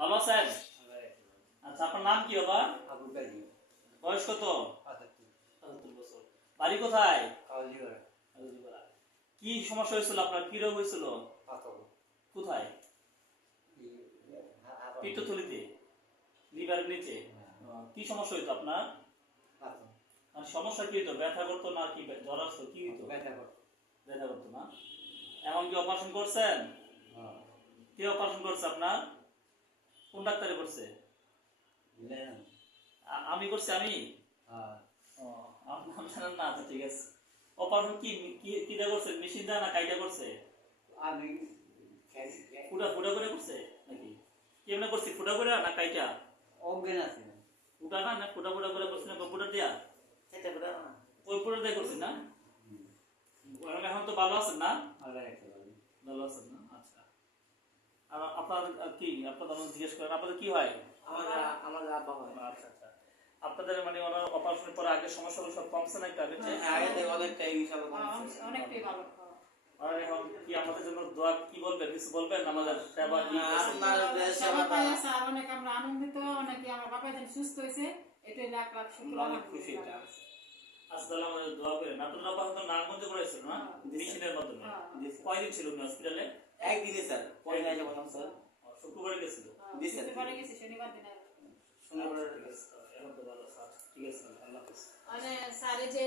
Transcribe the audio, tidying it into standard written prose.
ভালো আছেন? আচ্ছা, আপনার নাম কি বাবা? আবু গাজী বয়স কত? ৭৭ বছর। বাড়ি কোথায়? কাউলিওয়ালা কি সমস্যা হয়েছিল আপনার? কি রোগ হয়েছিল? পাতল কোথায়? পিত্তথলিতে, লিভারের নিচে। কি সমস্যা হইতো আপনার? পাতল আর সমস্যা কি হইতো? ব্যথা করতো না কি জ্বর আসতো? কি হইতো? ব্যথা করত। ব্যথা করতো না। এখন কি অপারেশন করছেন? কে অপারেশন করছে আপনার? কোন ডাক্তারে করছে? আমি করছি। আমি ও, আপনার নাম জানেন না? আচ্ছা, ঠিক আছে। অপারেশন কি কি দিয়ে করছে? মেশিন দিয়ে না কাইটা করছে? আমি ফুটা ফুটা করে করছে নাকি? কেমনে করছি? ফুটা করে না কাইটা? অজ্ঞান আছে ফুটা না ফুটা ফুটা করে করছি না কম্পিউটার দিয়া? সেটা বলে না কম্পিউটার দিয়ে করছি না? এখন তো ভালো আছেন না? আল্লাহ রাখতে পারি। ভালো আছেন না? আচ্ছা। আর আপনার কি আপনাদের জিজ্ঞেস করেন আপনাদের কি হয়? আমাদের আব্বা হয়। আচ্ছা আচ্ছা। আপনাদের মানে ওনার অপারেশনের পরে আগে সমস্যাগুলো সব কমছে না একটু আগে চেয়ে? আগে থেকে অনেকটাই ইনশাআল্লাহ অনেকটাই ভালো। আর এখন কি আমাদের জন্য দোয়া কি বলবেন? কিছু বলবেন? আমাদের সেবা কি আপনার সবাই পাই আছে, আর অনেক আমরা আনন্দিত, অনেকে আমার বাবা যেন সুস্থ হয়েছে, এটাই লাখ লাখ শুক্র। অনেক খুশি এটা। আসলে আমাদের দোয়া করেন। আপনার বাবা তো নারায়ণগঞ্জে করেছিল না? মেশিনের মাধ্যমে। কয়দিন ছিল উনি হসপিটালে? একদিনে স্যার পরে যাইতে বললাম স্যার শুক্রবারে গেছিল। শুক্রবারে গেছি, শনিবার দিনে। শনিবার। এখন তো ভালো। ঠিক আছে, আল্লাহ হাফেজ। মানে স্যারে যে